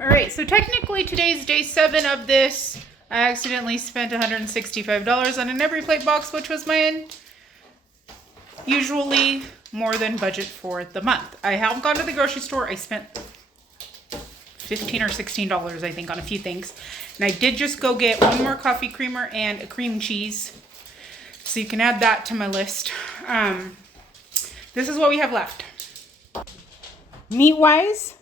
All right, so technically today's day 7 of this. I accidentally spent $165 on an Everyplate box, which was my usually more than budget for the month. I haven't gone to the grocery store. I spent $15 or $16, I think, on a few things. And I did just go get one more coffee creamer and a cream cheese. So you can add that to my list. This is what we have left. Meat-wise,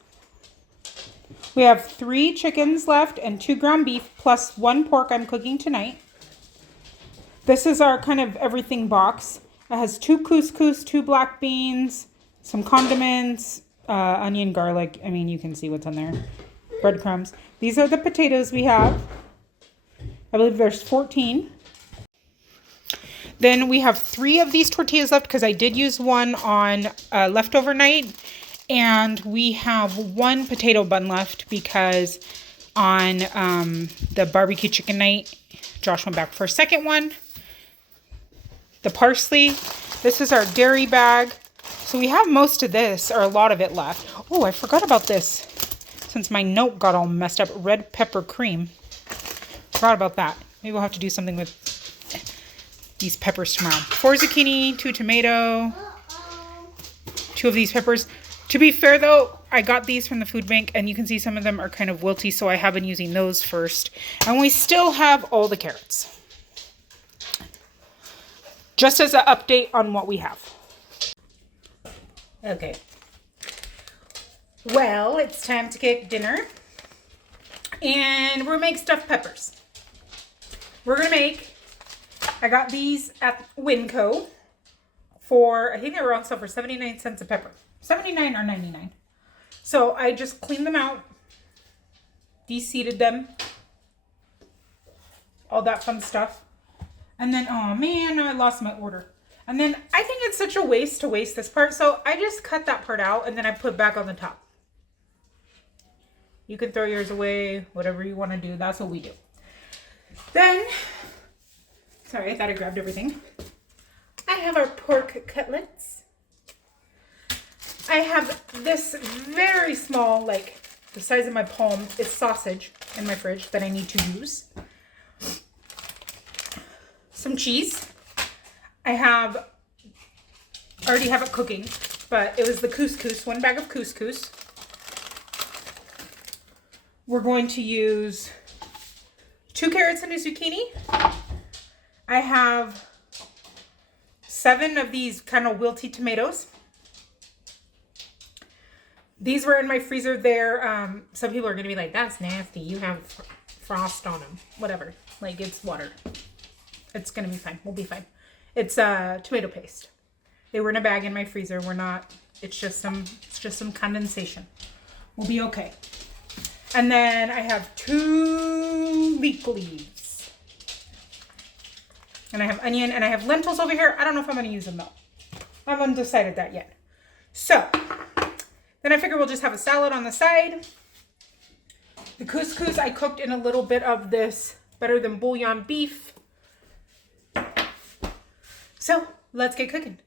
we have 3 chickens left and 2 ground beef plus 1 pork I'm cooking tonight. This is our kind of everything box. It has 2 couscous, 2 black beans, some condiments, onion, garlic. I mean, you can see what's on there. Breadcrumbs. These are the potatoes we have. I believe there's 14. Then we have 3 of these tortillas left because I did use one on leftover night. And we have 1 potato bun left because on the barbecue chicken night, Josh went back for a second one. The parsley. This is our dairy bag. So we have most of this, or a lot of it left. Oh, I forgot about this. Since my note got all messed up. Red pepper cream. Forgot about that. Maybe we'll have to do something with these peppers tomorrow. 4 zucchini, 2 tomato, 2 of these peppers. To be fair though, I got these from the food bank and you can see some of them are kind of wilty, so I have been using those first. And we still have all the carrots. Just as an update on what we have. Okay. Well, it's time to cook dinner. And we're gonna make stuffed peppers. We're gonna make, I got these at Winco for, I think they were on sale for 79 cents a pepper. 79 or 99. So I just cleaned them out, de-seeded them, all that fun stuff. And then, oh man, I lost my order. And then I think it's such a waste to waste this part. So I just cut that part out and then I put it back on the top. You can throw yours away, whatever you want to do. That's what we do. Then, sorry, I thought I grabbed everything. I have our pork cutlets. I have this very small, like the size of my palm, is sausage in my fridge that I need to use. Some cheese. I already have it cooking, but it was the couscous, 1 bag of couscous. We're going to use 2 carrots and a zucchini. I have 7 of these kind of wilty tomatoes. These were in my freezer there. Some people are going to be like, that's nasty. You have frost on them. Whatever. Like, it's water. It's going to be fine. We'll be fine. It's tomato paste. They were in a bag in my freezer. We're not, it's just some condensation. We'll be okay. And then I have 2 leek leaves. And I have onion and I have lentils over here. I don't know if I'm going to use them though. I haven't decided that yet. So, then I figure we'll just have a salad on the side. The couscous I cooked in a little bit of this better than bouillon beef. So let's get cooking.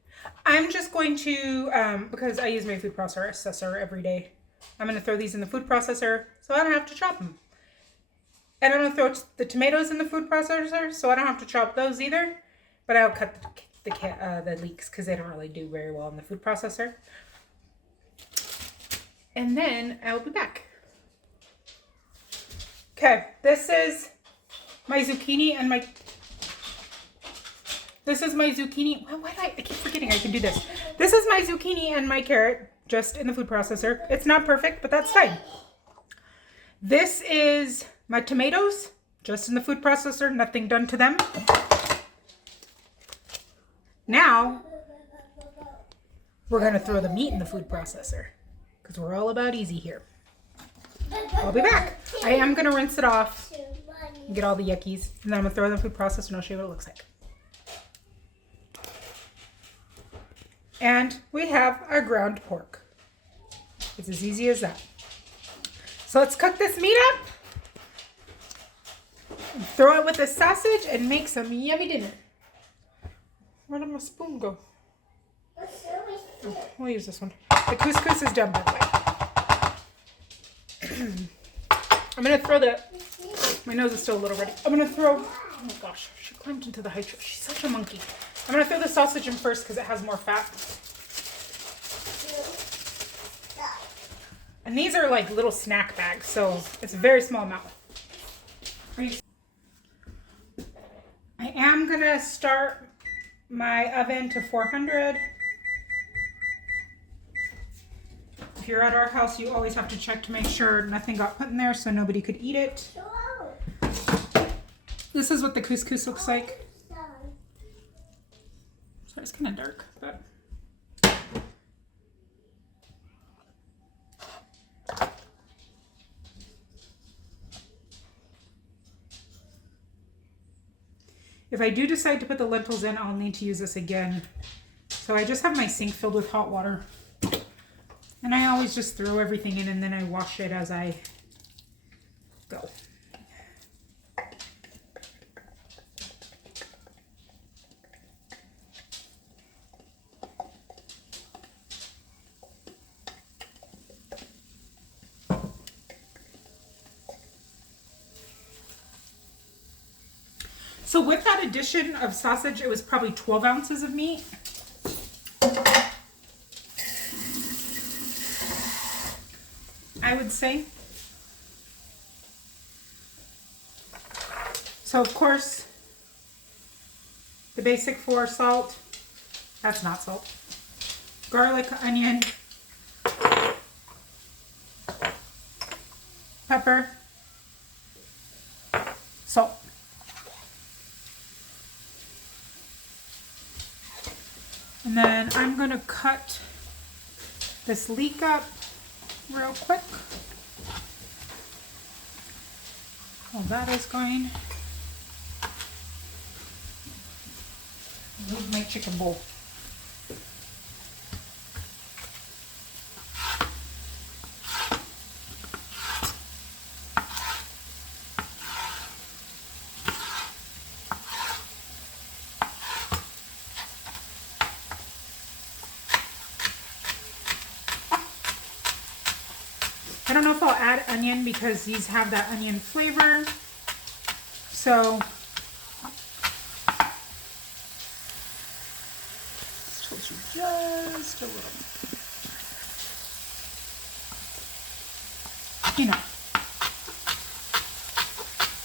I'm just going to, because I use my food processor every day, I'm going to throw these in the food processor so I don't have to chop them. And I'm going to throw the tomatoes in the food processor so I don't have to chop those either. But I'll cut the leeks because they don't really do very well in the food processor. And then I'll be back. Okay, this is my zucchini and my... This is my zucchini. Why do I keep forgetting I can do this. This is my zucchini and my carrot, just in the food processor. It's not perfect, but that's fine. This is my tomatoes, just in the food processor, nothing done to them. Now, we're going to throw the meat in the food processor. Because we're all about easy here. I'll be back. I am going to rinse it off and get all the yuckies. And then I'm going to throw it in the food processor and I'll show you what it looks like. And we have our ground pork. It's as easy as that. So let's cook this meat up. Throw it with the sausage and make some yummy dinner. Where did my spoon go? Oh, we'll use this one. The couscous is done, by the way. I'm going to throw my nose is still a little ready. I'm going to throw, oh my gosh, she climbed into the high chair. She's such a monkey. I'm going to throw the sausage in first because it has more fat. And these are like little snack bags, so it's a very small amount. I am going to start my oven to 400. If you're at our house, you always have to check to make sure nothing got put in there so nobody could eat it. This is what the couscous looks like. Sorry, it's kind of dark, but... If I do decide to put the lentils in, I'll need to use this again. So I just have my sink filled with hot water. And I always just throw everything in and then I wash it as I go. So with that addition of sausage, it was probably 12 ounces of meat. I would say. So of course, the basic 4 salt, that's not salt, garlic, onion, pepper, salt. And then I'm going to cut this leek up real quick. While that is going, move my chicken bowl. I don't know if I'll add onion because these have that onion flavor. So told you just a little. You know,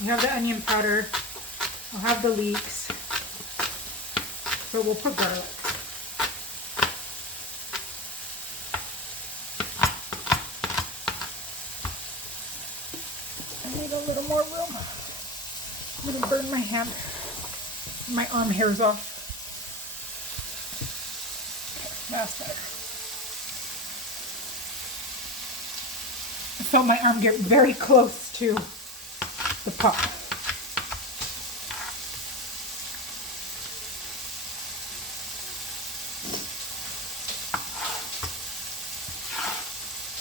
you have the onion powder. I'll have the leeks, but we'll put garlic. A little more room. I'm going to burn my hand, my arm hairs off. Okay, that's better. I felt my arm get very close to the pot.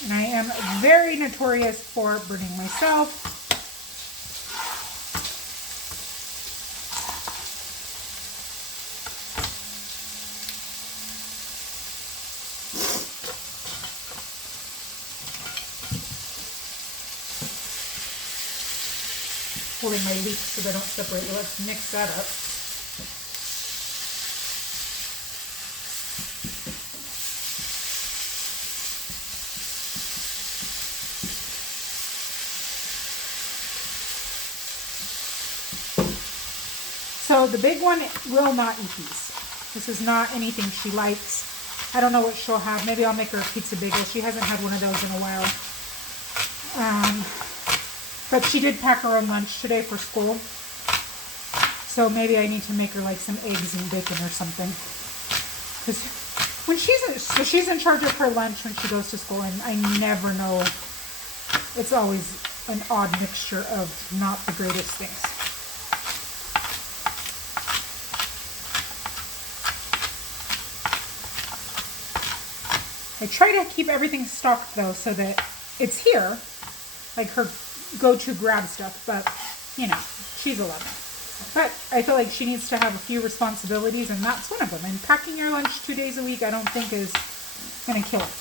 And I am very notorious for burning myself. Holding my leeks so they don't separate. Let's mix that up. So the big one will not eat these. This is not anything she likes. I don't know what she'll have. Maybe I'll make her a pizza bagel. She hasn't had one of those in a while. But she did pack her own lunch today for school. So maybe I need to make her like some eggs and bacon or something. Because when she's in charge of her lunch when she goes to school, and I never know. It's always an odd mixture of not the greatest things. I try to keep everything stocked though so that it's here, like her go-to grab stuff, but you know, she's 11. But I feel like she needs to have a few responsibilities, and that's one of them. And packing your lunch 2 days a week, I don't think is going to kill her.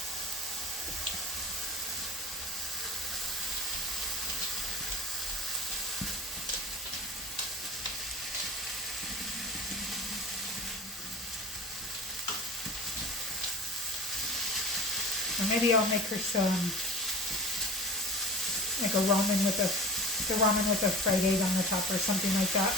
maybe I'll make her some, like a ramen with the ramen with a fried egg on the top or something like that.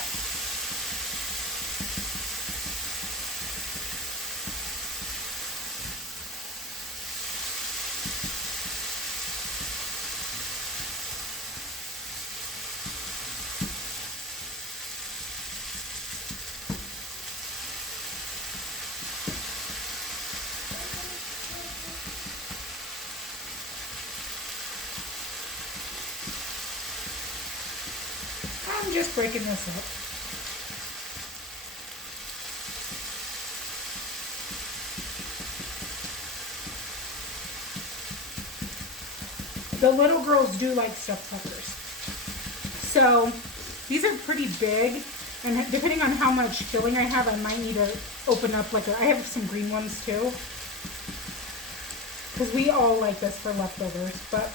I'm just breaking this up. The little girls do like stuffed peppers. So these are pretty big, and depending on how much filling I have, I might need to open up like I have some green ones too. Because we all like this for leftovers, but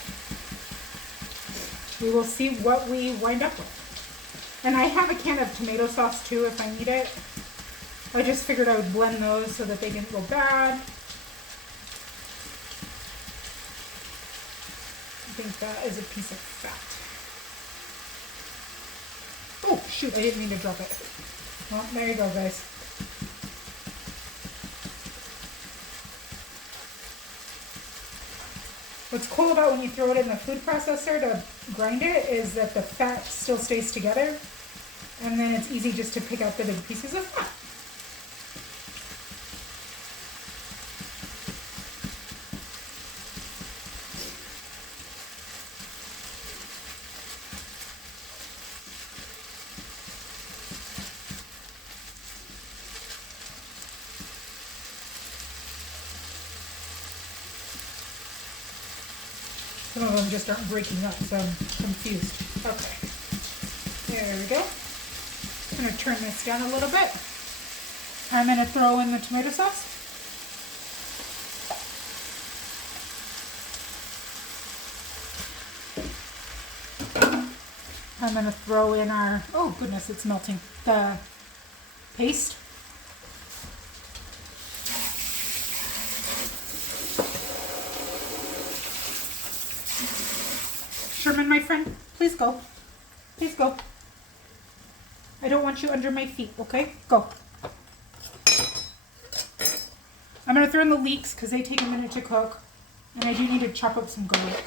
we will see what we wind up with. And I have a can of tomato sauce too if I need it. I just figured I would blend those so that they didn't go bad. I think that is a piece of fat. Oh shoot, I didn't mean to drop it. Well, there you go, guys. What's cool about when you throw it in the food processor to grind it is that the fat still stays together, and then it's easy just to pick out the big pieces of fat. Some of them just aren't breaking up, so I'm confused. Okay, there we go. I'm going to turn this down a little bit. I'm going to throw in the tomato sauce. I'm going to throw in our, oh goodness, it's melting, the paste. Sherman, my friend, please go. Please go. I don't want you under my feet, okay? Go. I'm going to throw in the leeks because they take a minute to cook. And I do need to chop up some garlic.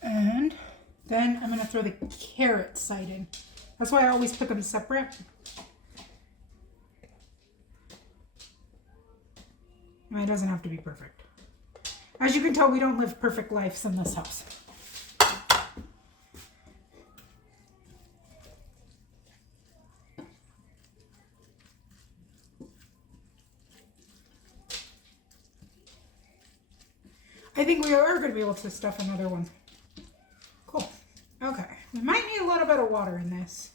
And then I'm going to throw the carrot side in. That's why I always put them separate. It doesn't have to be perfect. As you can tell, we don't live perfect lives in this house. I think we are going to be able to stuff another one. Cool. Okay. We might need a little bit of water in this.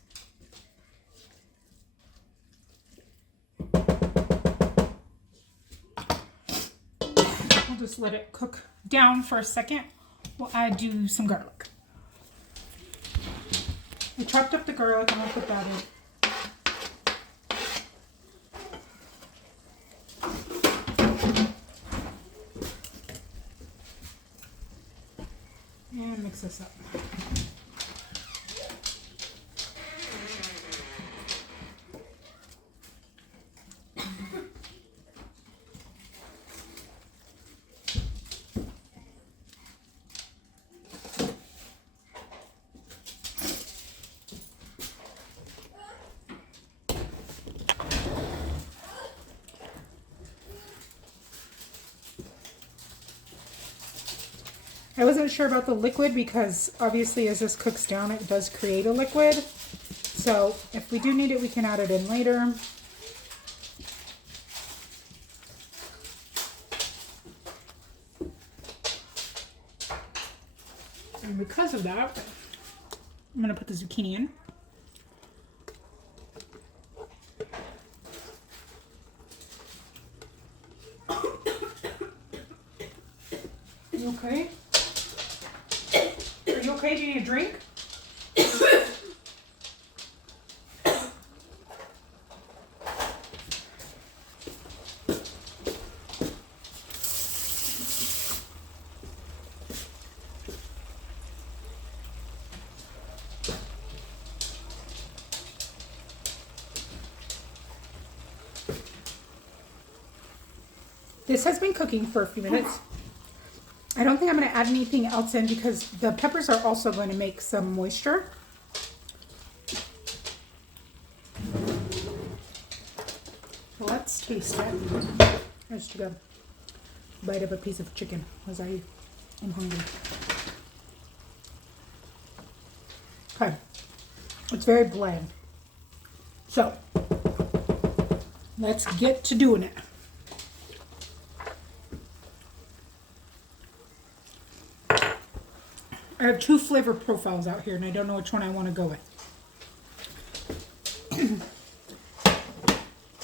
We'll just let it cook down for a second. We'll add some garlic. I chopped up the garlic and I'll put that in. And mix this up. I wasn't sure about the liquid because obviously as this cooks down it does create a liquid. So if we do need it we can add it in later. And because of that, I'm going to put the zucchini in. You okay? Are you okay? Do you need a drink? This has been cooking for a few minutes. I don't think I'm going to add anything else in because the peppers are also going to make some moisture. Let's taste it. I just took a bite of a piece of chicken as I am hungry. Okay, it's very bland. So, let's get to doing it. I have 2 flavor profiles out here and I don't know which one I want to go with.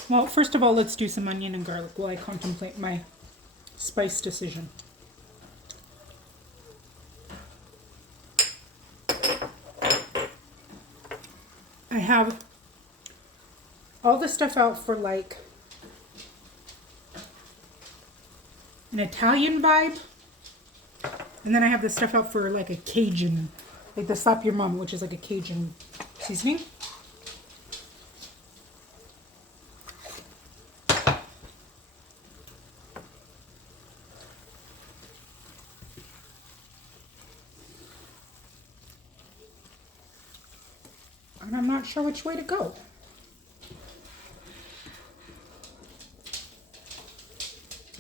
Well, first of all, let's do some onion and garlic while I contemplate my spice decision. I have all the stuff out for like an Italian vibe. And then I have the stuff out for like a Cajun, like the Slap Your Mama, which is like a Cajun seasoning. And I'm not sure which way to go.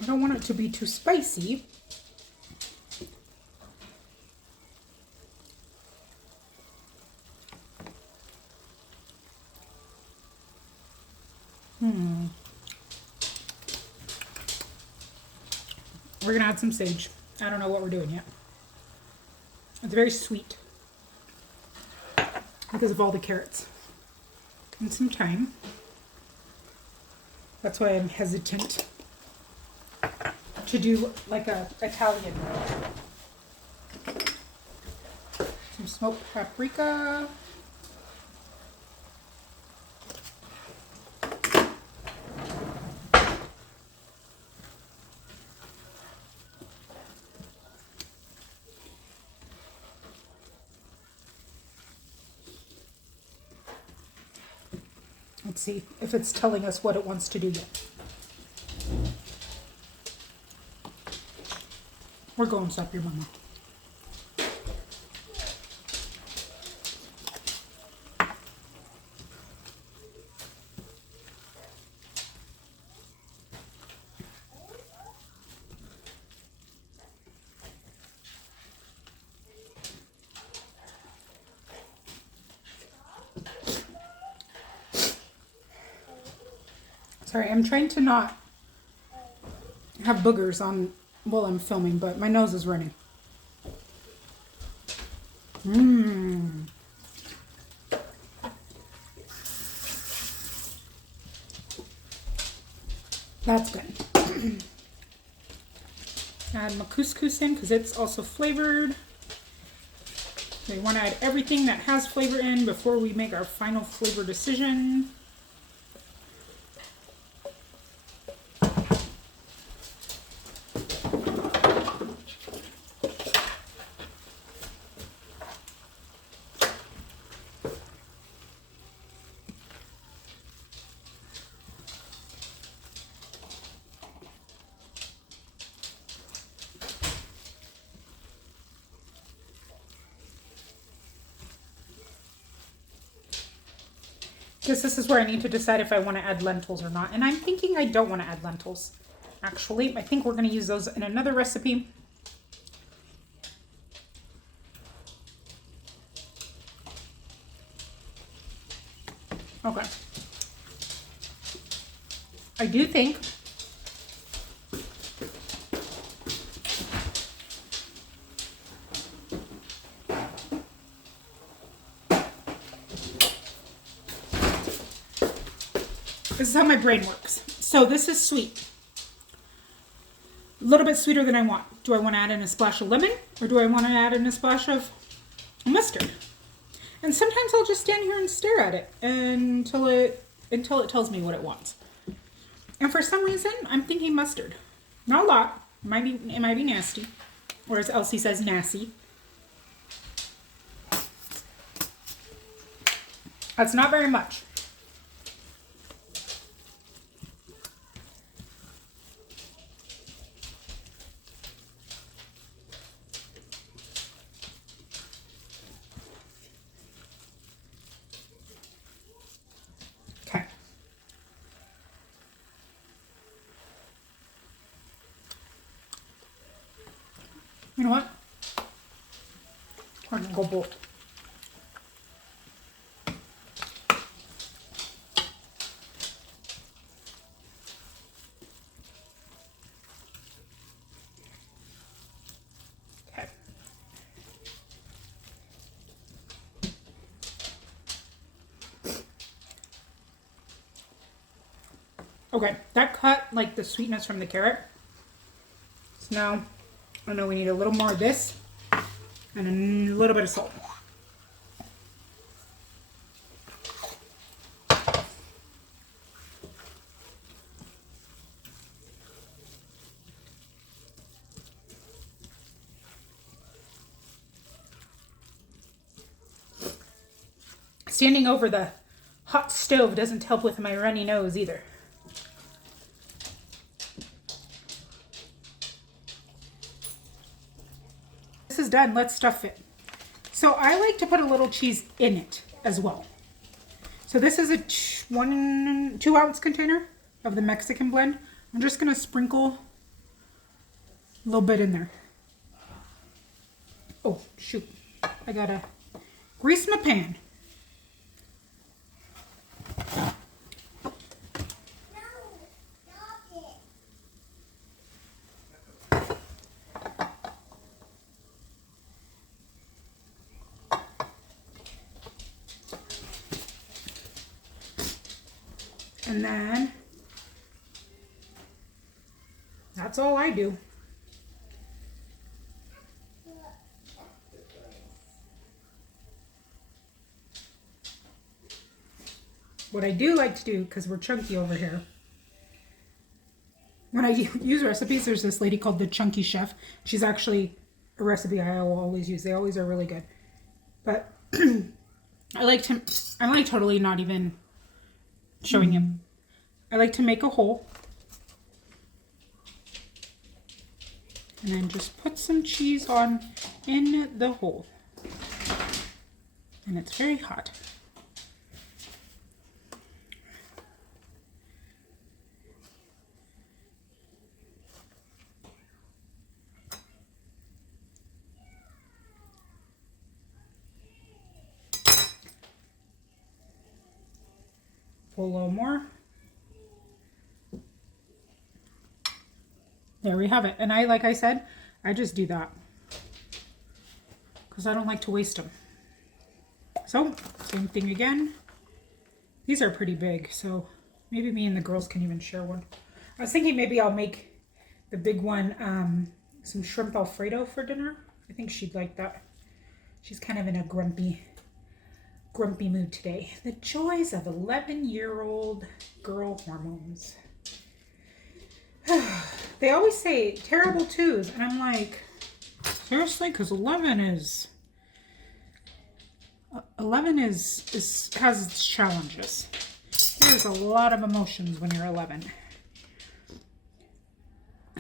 I don't want it to be too spicy. We're gonna add some sage. I don't know what we're doing yet. It's very sweet because of all the carrots and some thyme. That's why I'm hesitant to do like a Italian. Some smoked paprika. Let's see if it's telling us what it wants to do yet. We're going Slap Your Mama. Sorry, I'm trying to not have boogers on while I'm filming, but my nose is running. That's good. Add my couscous in because it's also flavored. We want to add everything that has flavor in before we make our final flavor decision. Because this is where I need to decide if I want to add lentils or not. And I'm thinking I don't want to add lentils. Actually, I think we're going to use those in another recipe. Okay. I do think This is how my brain works. So this is sweet. A little bit sweeter than I want. Do I want to add in a splash of lemon, or do I want to add in a splash of mustard? And sometimes I'll just stand here and stare at it until it tells me what it wants. And for some reason, I'm thinking mustard. Not a lot. It might be nasty. Or as Elsie says, nasty. That's not very much. Okay. You know what? I'm gonna go both. Okay, that cut like the sweetness from the carrot. So now I know we need a little more of this and a little bit of salt. Standing over the hot stove doesn't help with my runny nose either. This is done. Let's stuff it. So I like to put a little cheese in it as well. So this is a 2 ounce container of the Mexican blend. I'm just going to sprinkle a little bit in there. Oh, shoot. I got to grease my pan. And then that's all I do. What I do like to do, because we're chunky over here, when I use recipes, there's this lady called the Chunky Chef. She's actually a recipe I will always use. They always are really good. But I'm like totally not even showing him. I like to make a hole and then just put some cheese on in the hole. And it's very hot. Pull a little more. There we have it. And like I said, I just do that because I don't like to waste them. So, same thing again. These are pretty big, so maybe me and the girls can even share one. I was thinking maybe I'll make the big one some shrimp Alfredo for dinner. I think she'd like that. She's kind of in a grumpy mood today. The joys of 11-year-old girl hormones. They always say terrible twos, and I'm like, seriously? Because 11 has its challenges. There's a lot of emotions when you're 11.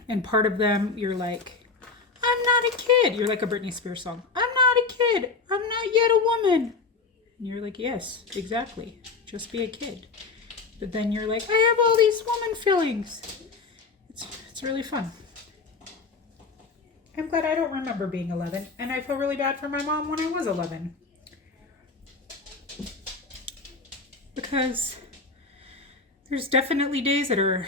And part of them, you're like, I'm not a kid. You're like a Britney Spears song. I'm not a kid. I'm not yet a woman. And you're like, yes, exactly. Just be a kid. But then you're like, I have all these woman feelings. It's really fun. I'm glad I don't remember being 11. And I feel really bad for my mom when I was 11. Because there's definitely days that are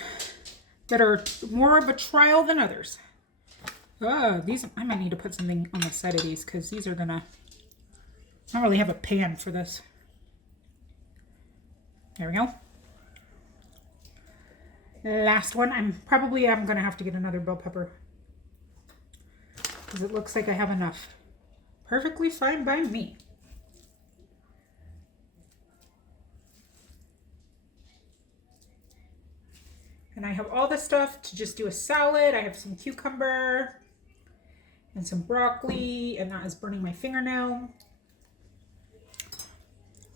more of a trial than others. These, I might need to put something on the side of these because these are gonna, I don't really have a pan for this. There we go. Last one. I'm going to have to get another bell pepper because it looks like I have enough. Perfectly fine by me. And I have all the stuff to just do a salad. I have some cucumber and some broccoli, and that is burning my fingernail.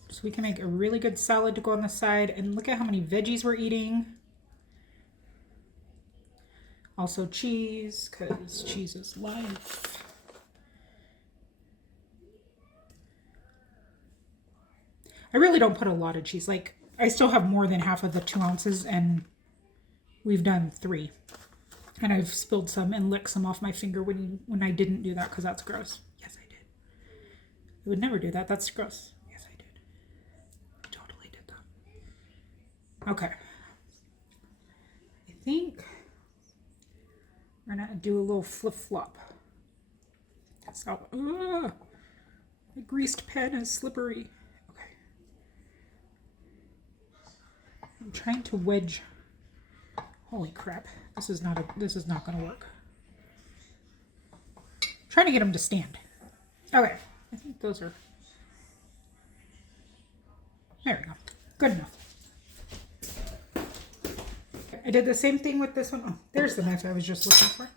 So we can make a really good salad to go on the side. And look at how many veggies we're eating. Also cheese, because cheese is life. I really don't put a lot of cheese. Like, I still have more than half of the 2 ounces, and we've done 3. And I've spilled some and licked some off my finger when I didn't do that, because that's gross. Yes, I did. I would never do that. That's gross. Yes, I did. I totally did that. Okay. I think we're going to do a little flip-flop. So, the greased pan is slippery. Okay. I'm trying to wedge. Holy crap. This is not going to work. I'm trying to get them to stand. Okay. I think those are. There we go. Good enough. I did the same thing with this one. Oh, there's the knife I was just looking for.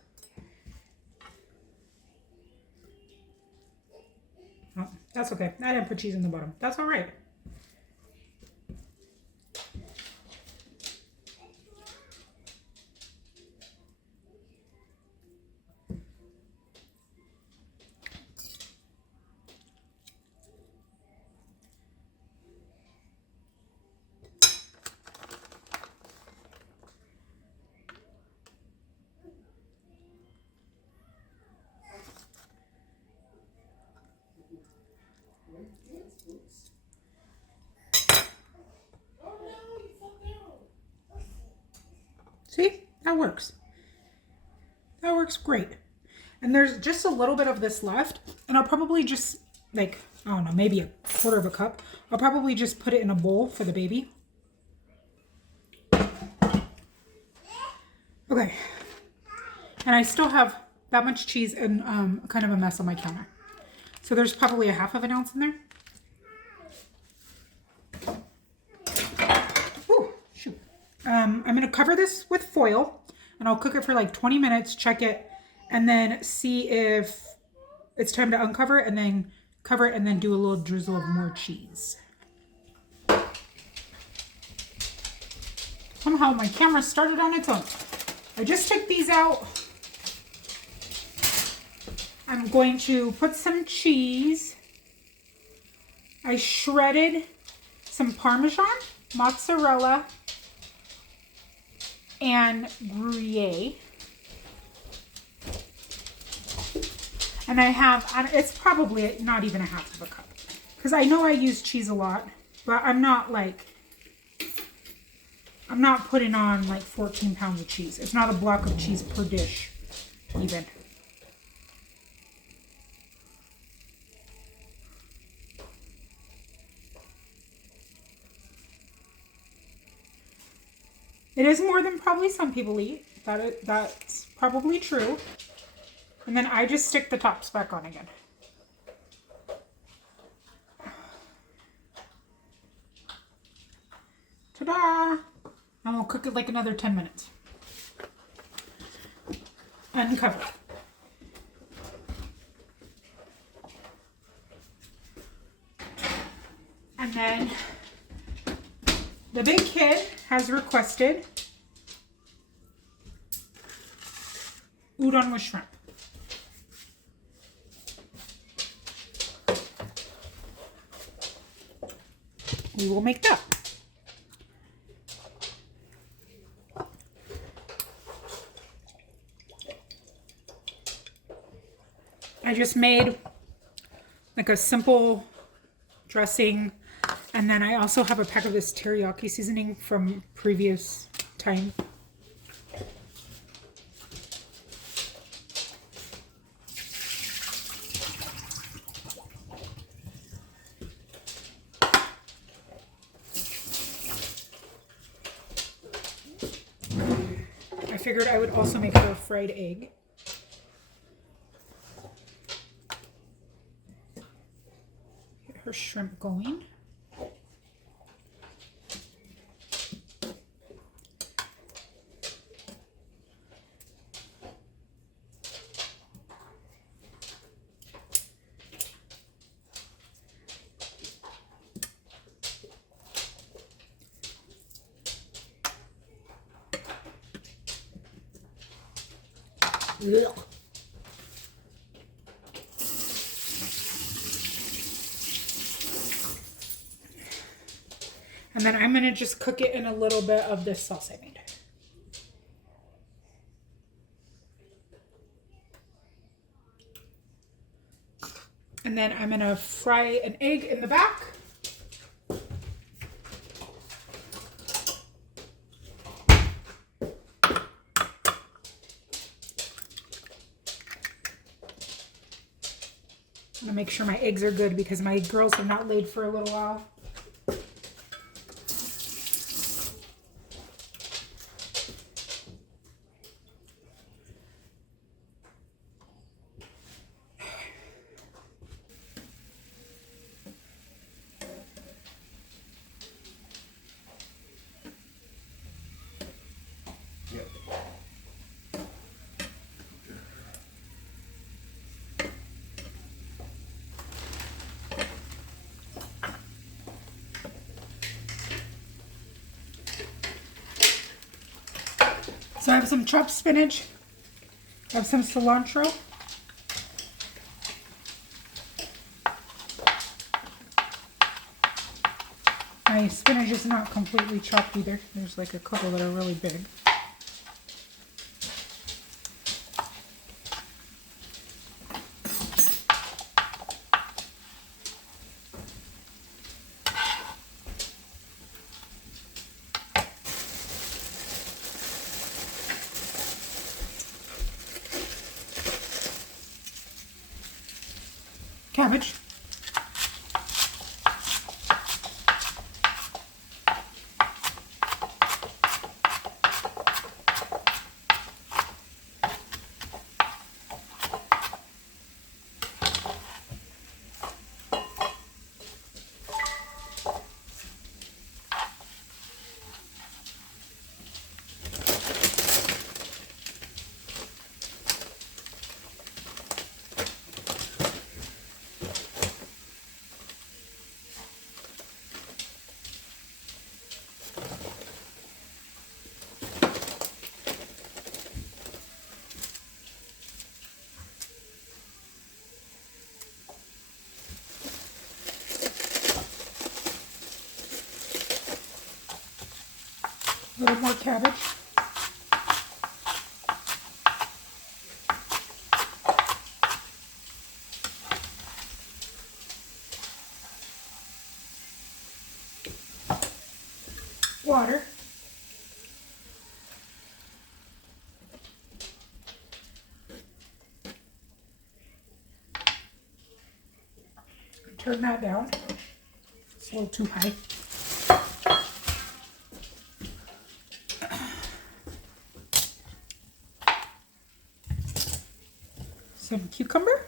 Oh, that's okay. I didn't put cheese in the bottom. That's all right. See, that works. That works great. And there's just a little bit of this left, and I'll probably just, like, I don't know, maybe a quarter of a cup. I'll probably just put it in a bowl for the baby. Okay. And I still have that much cheese and kind of a mess on my counter. So there's probably a 1/2 ounce in there. Ooh, shoot. I'm going to cover this with foil, and I'll cook it for like 20 minutes, check it, and then see if it's time to uncover it, and then cover it, and then do a little drizzle of more cheese. Somehow my camera started on its own. I just took these out. I'm going to put some cheese. I shredded some Parmesan, mozzarella, and Gruyere. And I have, it's probably not even a 1/2 cup. Because I know I use cheese a lot, but I'm not putting on like 14 pounds of cheese. It's not a block of cheese per dish, even. It is more than probably some people eat. That's probably true. And then I just stick the tops back on again. Ta-da! And we'll cook it like another 10 minutes. Uncover. And then the big kid has requested udon with shrimp. We will make that. I just made like a simple dressing, and then I also have a pack of this teriyaki seasoning from previous time. figured I would also make her a fried egg. Get her shrimp going. Ugh. And then I'm going to just cook it in a little bit of this sauce I made. And then I'm going to fry an egg in the back. I'm going to make sure my eggs are good because my girls have not laid for a little while. So I have some chopped spinach. I have some cilantro. My spinach is not completely chopped either. There's like a couple that are really big. Cabbage. A little more cabbage. Water. Turn that down. It's a little too high. Some cucumber.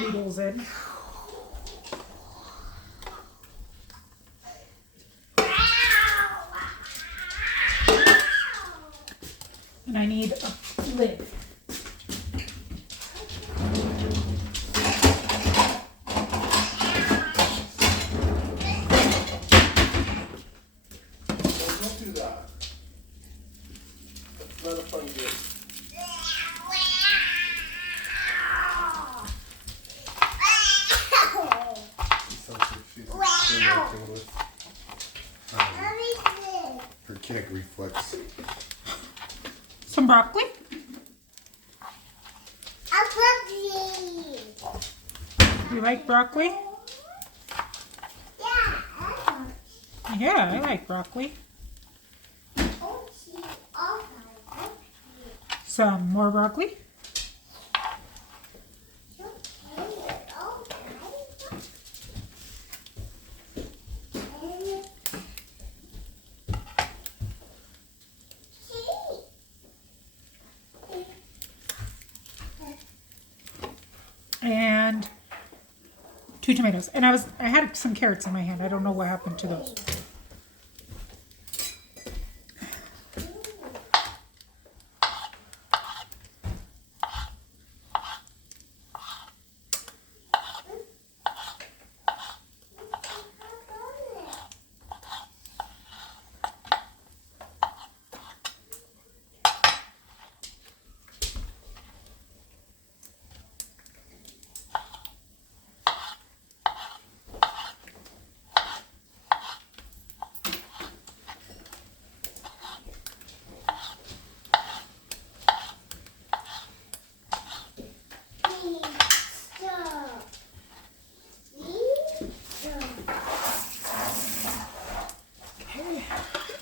noodles in. And I need a lid. Don't do that. That's not a fun game. She's experimenting with her gag reflex. Some broccoli. You like broccoli? Yeah, I like broccoli. Some more broccoli. And 2 tomatoes. And I had some carrots in my hand. I don't know what happened to those.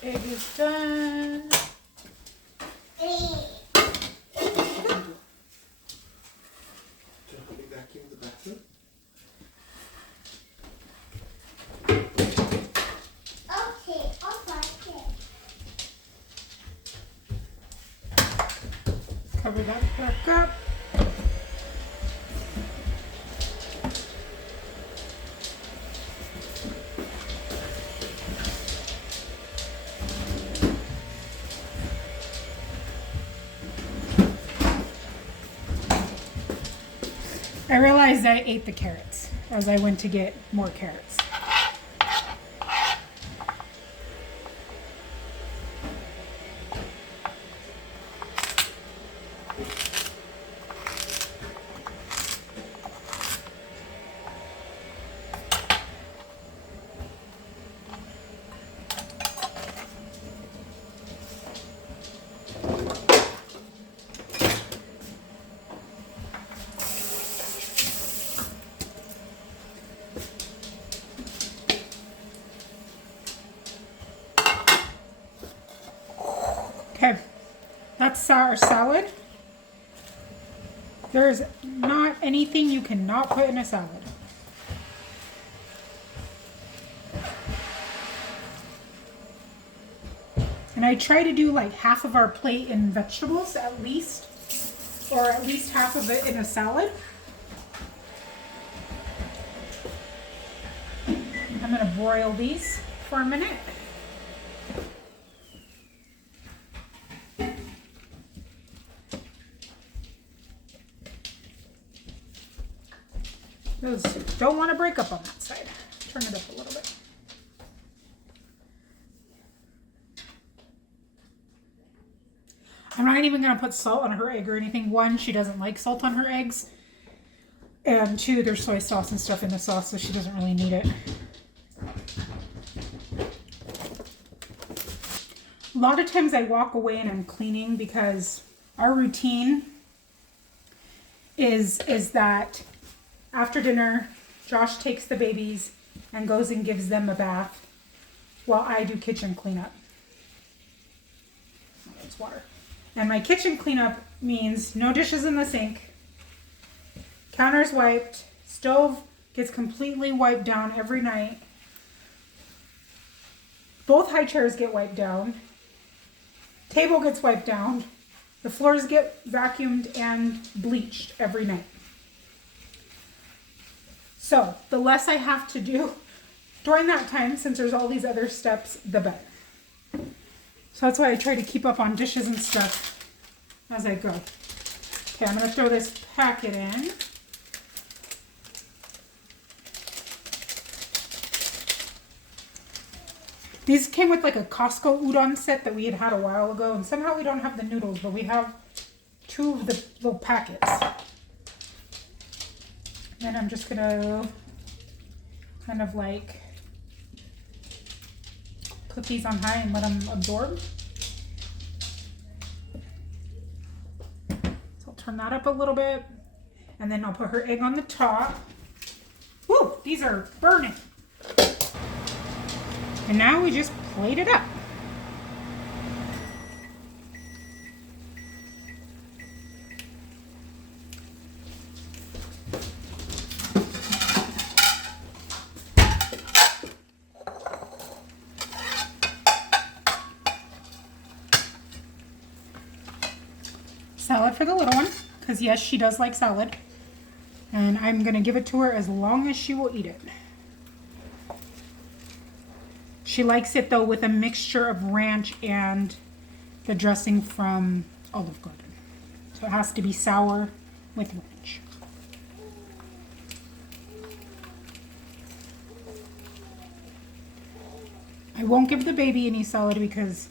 Egg is done. Vacuum the bathroom? Okay, I'll find it. Cover that back up. I realized I ate the carrots as I went to get more carrots. Okay, that's our salad. There's not anything you cannot put in a salad. And I try to do like half of our plate in vegetables at least, or at least half of it in a salad. I'm gonna broil these for a minute. Those don't want to break up on that side. Turn it up a little bit. I'm not even going to put salt on her egg or anything. 1, she doesn't like salt on her eggs. And 2, there's soy sauce and stuff in the sauce, so she doesn't really need it. A lot of times I walk away and I'm cleaning because our routine is that after dinner, Josh takes the babies and goes and gives them a bath while I do kitchen cleanup. Oh, that's water. And my kitchen cleanup means no dishes in the sink, counters wiped, stove gets completely wiped down every night, both high chairs get wiped down, table gets wiped down, the floors get vacuumed and bleached every night. So the less I have to do during that time, since there's all these other steps, the better. So that's why I try to keep up on dishes and stuff as I go. Okay, I'm going to throw this packet in. These came with like a Costco udon set that we had a while ago, and somehow we don't have the noodles, but we have 2 of the little packets. And I'm just gonna kind of like put these on high and let them absorb. So I'll turn that up a little bit, and then I'll put her egg on the top. Woo, these are burning. And now we just plate it up. Salad for the little one, because yes, she does like salad. And I'm going to give it to her as long as she will eat it. She likes it though with a mixture of ranch and the dressing from Olive Garden. So it has to be sour with ranch. I won't give the baby any salad because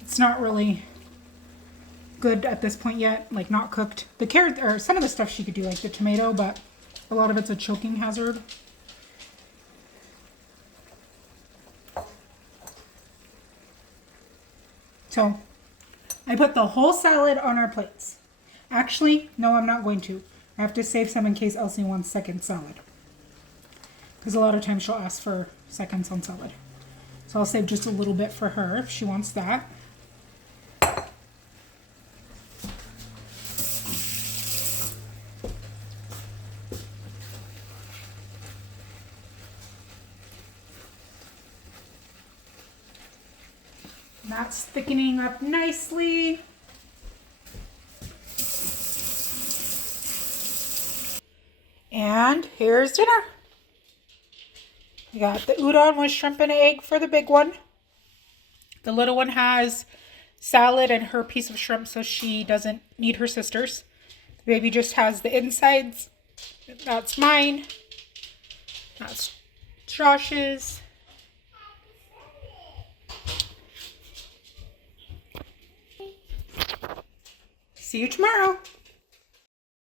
it's not really good at this point yet, like not cooked. The carrot, or some of the stuff she could do, like the tomato, but a lot of it's a choking hazard. So I put the whole salad on our plates. Actually, no, I'm not going to. I have to save some in case Elsie wants second salad. Because a lot of times she'll ask for seconds on salad. So I'll save just a little bit for her if she wants that. That's thickening up nicely. And here's dinner. We got the udon with shrimp and egg for the big one. The little one has salad and her piece of shrimp, so she doesn't need her sister's. The baby just has the insides. That's mine. That's Josh's. See you tomorrow.